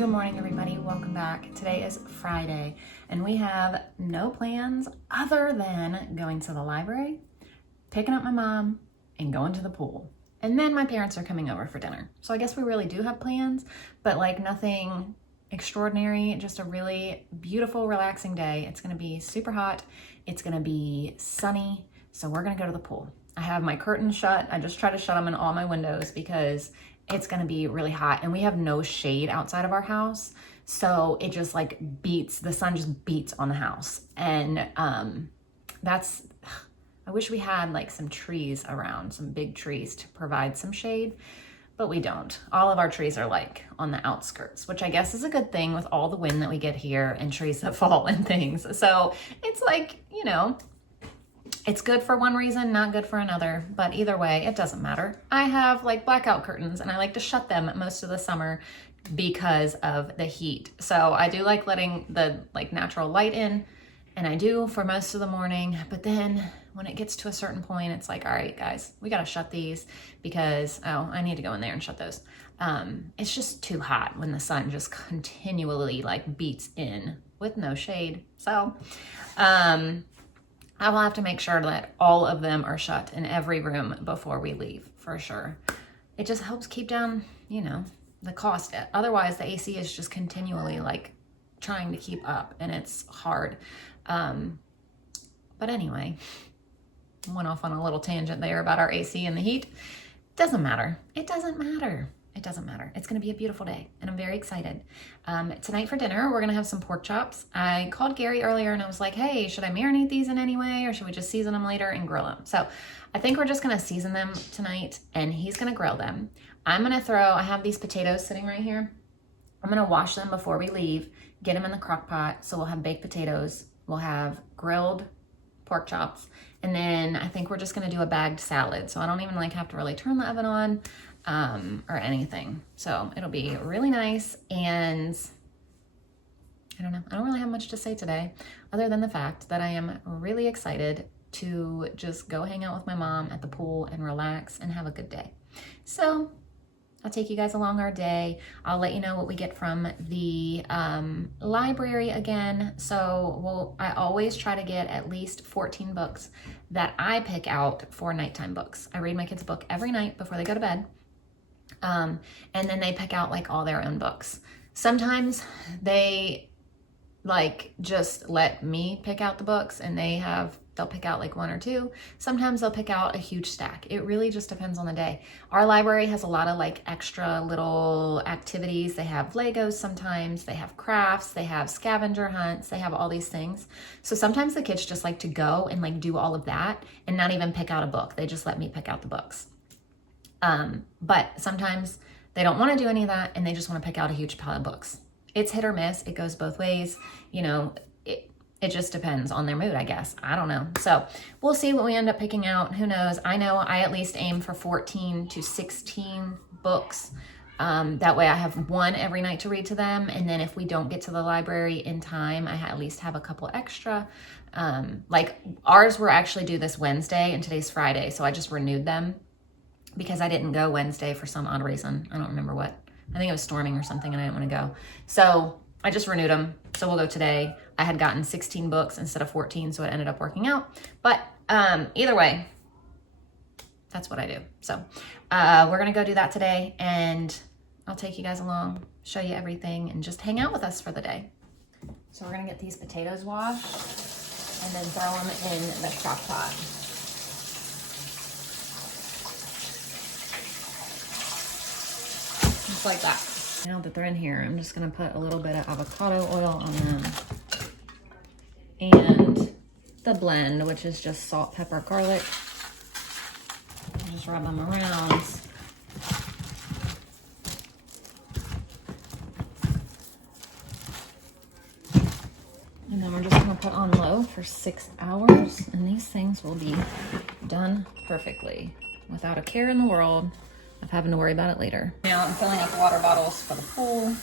Good morning, everybody. Welcome back. Today is Friday, and we have no plans other than going to the library, picking up my mom, and going to the pool. And then my parents are coming over for dinner. So I guess we really do have plans, but like nothing extraordinary, just a really beautiful, relaxing day. It's gonna be super hot. It's gonna be sunny. So we're gonna go to the pool. I have my curtains shut. I just try to shut them in all my windows because it's gonna be really hot, and we have no shade outside of our house. So it just like the sun just beats on the house. And I wish we had like some trees around, some big trees to provide some shade, but we don't. All of our trees are like on the outskirts, which I guess is a good thing with all the wind that we get here and trees that fall and things. So it's like, you know, it's good for one reason, not good for another, but either way, it doesn't matter. I have like blackout curtains and I like to shut them most of the summer because of the heat. So I do like letting the like natural light in, and I do for most of the morning, but then when it gets to a certain point, it's like, all right, guys, we gotta shut these because, oh, I need to go in there and shut those. It's just too hot when the sun just continually like beats in with no shade. So, I will have to make sure that all of them are shut in every room before we leave, for sure. It just helps keep down, you know, the cost. Otherwise, the AC is just continually like trying to keep up, and it's hard. But anyway, went off on a little tangent there about our AC and the heat. Doesn't matter. It doesn't matter. It doesn't matter. It's going to be a beautiful day, and I'm very excited. Tonight for dinner, we're going to have some pork chops. I called Gary earlier and I was like, hey, should I marinate these in any way, or should we just season them later and grill them? So I think we're just going to season them tonight, and he's going to grill them. I'm going to I have these potatoes sitting right here. I'm going to wash them before we leave, get them in the crock pot. So we'll have baked potatoes. We'll have grilled pork chops. And then I think we're just going to do a bagged salad. So I don't even like have to really turn the oven on or anything. So it'll be really nice. And I don't know, I don't really have much to say today other than the fact that I am really excited to just go hang out with my mom at the pool and relax and have a good day. So I'll take you guys along our day. I'll let you know what we get from the library again. So I always try to get at least 14 books that I pick out for nighttime books. I read my kids a book every night before they go to bed. And then they pick out like all their own books. Sometimes they like just let me pick out the books, and they'll pick out like one or two. Sometimes they'll pick out a huge stack. It really just depends on the day. Our library has a lot of like extra little activities. They have Legos sometimes, they have crafts, they have scavenger hunts, they have all these things. So sometimes the kids just like to go and like do all of that and not even pick out a book. They just let me pick out the books. But sometimes they don't want to do any of that, and they just want to pick out a huge pile of books. It's hit or miss. It goes both ways. You know, it just depends on their mood, I guess. I don't know. So we'll see what we end up picking out. Who knows? I know I at least aim for 14 to 16 books. That way I have one every night to read to them. And then if we don't get to the library in time, I at least have a couple extra. Like ours were actually due this Wednesday, and today's Friday. So I just renewed them because I didn't go Wednesday for some odd reason. I don't remember what. I think it was storming or something, and I didn't want to go. So I just renewed them. So we'll go today. I had gotten 16 books instead of 14, so it ended up working out. But either way, that's what I do. So we're going to go do that today, and I'll take you guys along, show you everything, and just hang out with us for the day. So we're going to get these potatoes washed and then throw them in the crock pot. Just like that. Now that they're in here, I'm just gonna put a little bit of avocado oil on them. And the blend, which is just salt, pepper, garlic. Just rub them around. And then we're just gonna put on low for 6 hours, and these things will be done perfectly without a care in the world of having to worry about it later. Now I'm filling up water bottles for the pool.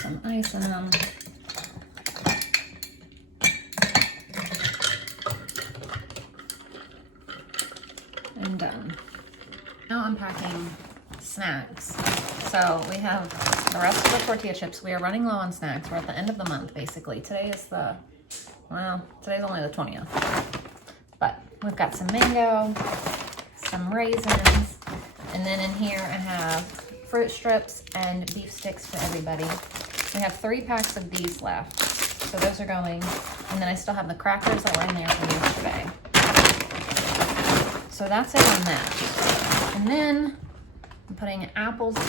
Some ice in them. packing snacks. So we have the rest of the tortilla chips. We are running low on snacks. We're at the end of the month, basically. Today is today's only the 20th. But we've got some mango, some raisins, and then in here I have fruit strips and beef sticks for everybody. We have 3 packs of these left. So those are going. And then I still have the crackers that were in there from yesterday. So that's it on that. And then I'm putting apples in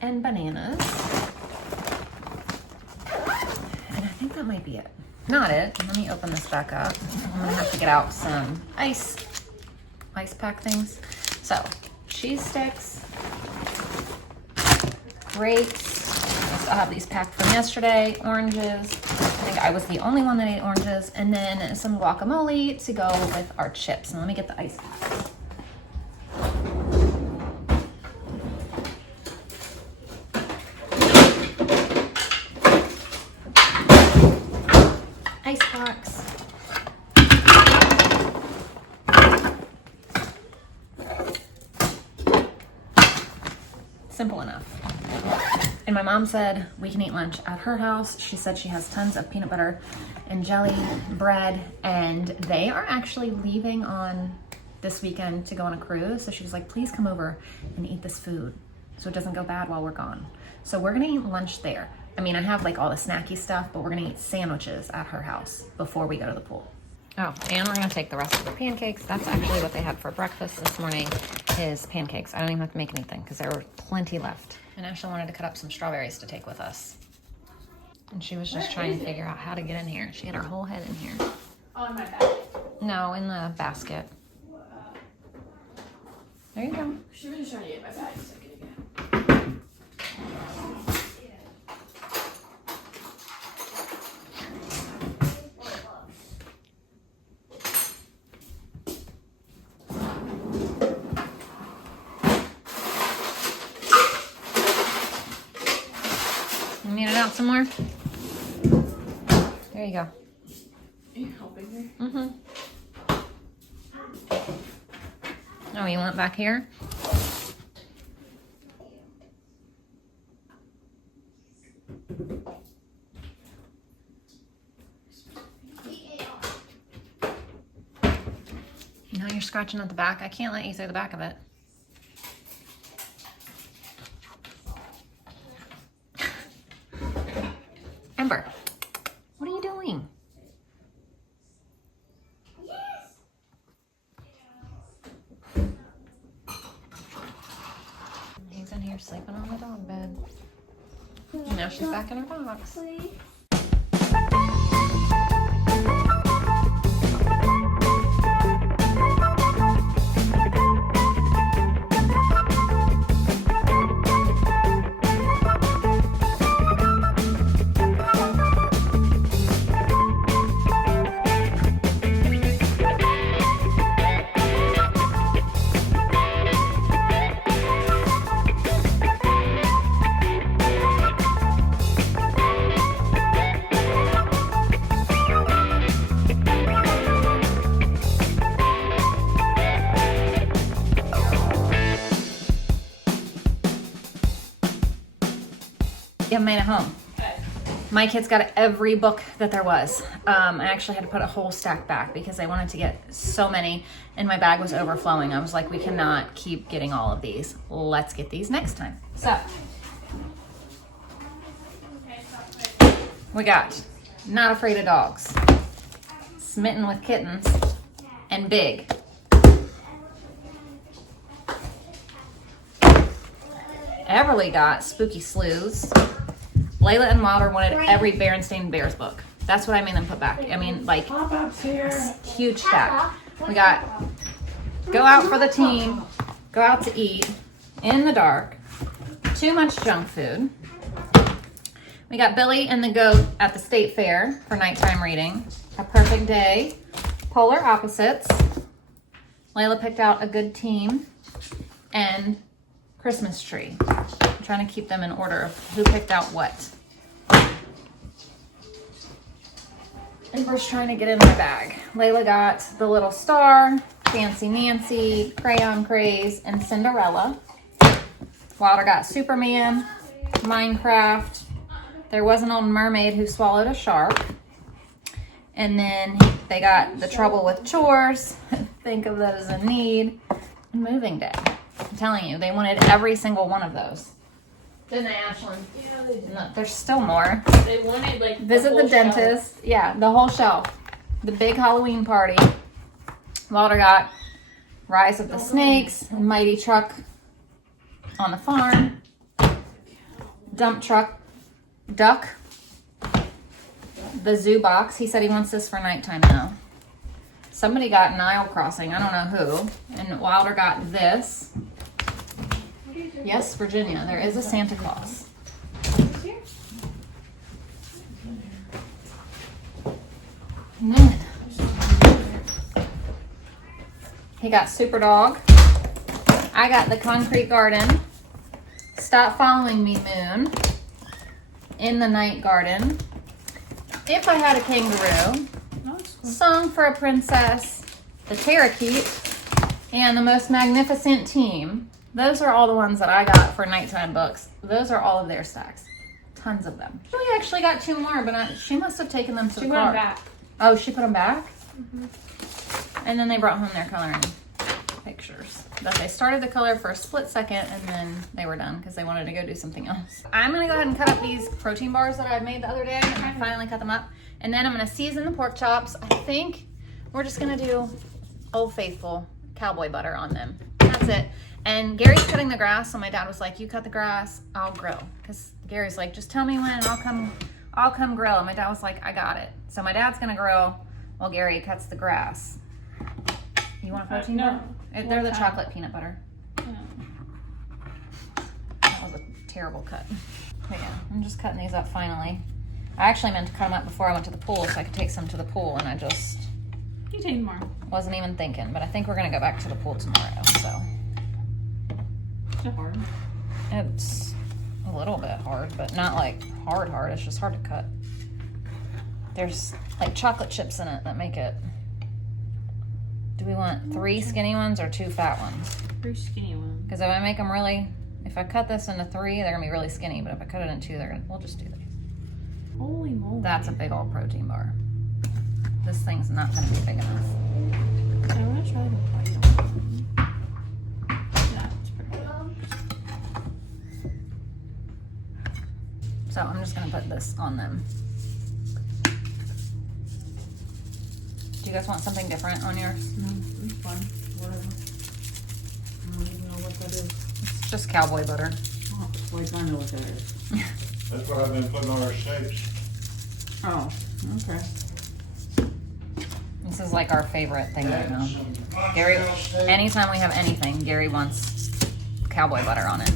and bananas. And I think that might be it. Not it. Let me open this back up. I'm gonna have to get out some ice pack things. So cheese sticks, grapes. I still have these packed from yesterday. Oranges. I think I was the only one that ate oranges. And then some guacamole to go with our chips. And let me get the ice pack. Ice box. Simple enough. And my mom said we can eat lunch at her house. She said she has tons of peanut butter and jelly bread, and they are actually leaving on this weekend to go on a cruise. So she was like, please come over and eat this food so it doesn't go bad while we're gone. So we're gonna eat lunch there. I mean, I have like all the snacky stuff, but we're gonna eat sandwiches at her house before we go to the pool. Oh, and we're gonna take the rest of the pancakes. That's actually what they had for breakfast this morning, is pancakes. I don't even have to make anything because there were plenty left. And Ashley wanted to cut up some strawberries to take with us. And she was just trying to figure out how to get in here. She had her whole head in here. Oh, in my bag? No, in the basket. There you go. She was just trying to get my bag a second ago. You need it out some more? There you go. Are you helping her? Mm-hmm. Oh, you want back here? Now you're scratching at the back. I can't let you through the back of it. Ember, what are you doing? He's in here sleeping on the dog bed. And now she's back in her box. You haven't made it home. My kids got every book that there was. I actually had to put a whole stack back because I wanted to get so many and my bag was overflowing. I was like, we cannot keep getting all of these. Let's get these next time. So we got Not Afraid of Dogs, Smitten with Kittens, and Big. Everly got Spooky Sleuths. Layla and Wilder wanted every Berenstain Bears book. That's what I made them put back. I mean, like, huge stack. We got Go Out for the Team, Go Out to Eat, In the Dark, Too Much Junk Food. We got Billy and the Goat at the State Fair for nighttime reading. A Perfect Day, Polar Opposites. Layla picked out A Good Team, and Christmas Tree. I'm trying to keep them in order of who picked out what. Amber's trying to get in my bag. Layla got the little star, Fancy Nancy, Crayon Craze, and Cinderella. Wilder got Superman, Minecraft. There was an old mermaid who swallowed a shark. And then they got The Trouble with Chores, Think of Those in Need, and Moving Day. I'm telling you, they wanted every single one of those. Didn't they, Ashlyn? Yeah, they did. No, there's still more. They wanted like Visit the dentist. Yeah, the whole shelf. The big Halloween party. Walter got Rise of the Snakes, Mighty Truck on the Farm, Dump Truck, Duck, the Zoo Box. He said he wants this for nighttime now. Somebody got Nile Crossing. I don't know who. And Wilder got this. Yes, Virginia. There is a Santa Claus. And then he got Super Dog. I got the Concrete Garden. Stop Following Me Moon. In the Night Garden. If I Had a Kangaroo. Song for a Princess. The Parakeet. And The Most Magnificent Team. Those are all the ones that I got for nighttime books. Those are all of their stacks. Tons of them. She actually got 2 more, but she must have taken them to the car. She went back. Oh, she put them back? Mm-hmm. And then they brought home their coloring pictures. That they started the color for a split second and then they were done because they wanted to go do something else. I'm going to go ahead and cut up these protein bars that I made the other day. I finally cut them up. And then I'm going to season the pork chops. I think we're just going to do Old Faithful cowboy butter on them. That's it. And Gary's cutting the grass, so my dad was like, you cut the grass, I'll grill. Because Gary's like, just tell me when and I'll come grill. And my dad was like, I got it. So my dad's gonna grill while Gary cuts the grass. You want a protein bar? No. They're the chocolate peanut butter. No. That was a terrible cut. But yeah, I'm just cutting these up finally. I actually meant to cut them up before I went to the pool so I could take some to the pool, and I just You take more. wasn't even thinking. But I think we're gonna go back to the pool tomorrow, so. Is it hard? It's a little bit hard, but not like hard. It's just hard to cut. There's like chocolate chips in it that make it. Do we want 3 skinny ones or 2 fat ones? 3 skinny ones. Because if I cut this into 3, they're gonna be really skinny. But if I cut it in 2, we'll just do these. Holy moly. That's a big old protein bar. This thing's not gonna be big enough. I'm gonna try the white. That's pretty good. So I'm just gonna put this on them. Do you guys want something different on yours? No, it's fun. Whatever. I don't even know what that is. It's just cowboy butter. Oh, like I know what that is. That's what I've been putting on our steaks. Oh, okay. This is like our favorite thing right now. Some Gary, mozzarella steak. anytime we have anything, Gary wants cowboy butter on it.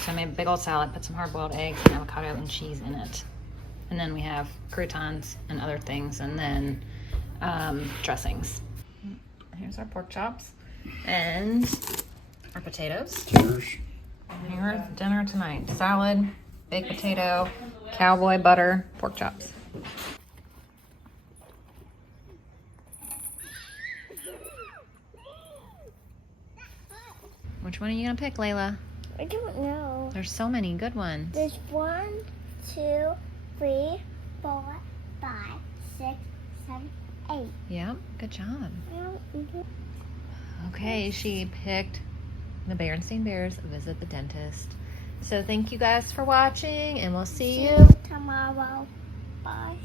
So I made a big old salad, put some hard-boiled eggs and avocado and cheese in it. And then we have croutons and other things, and then dressings. Here's our pork chops and our potatoes. Cheers. Here's dinner tonight. Salad, baked potato, cowboy butter, pork chops. Which one are you gonna pick, Layla? I don't know. There's so many good ones. There's 1, 2, 3, 4, 5, 6, 7, 8. Yep, good job. Mm-hmm. Okay, she picked the Berenstain Bears Visit the Dentist. So thank you guys for watching, and we'll see you Tomorrow. Bye.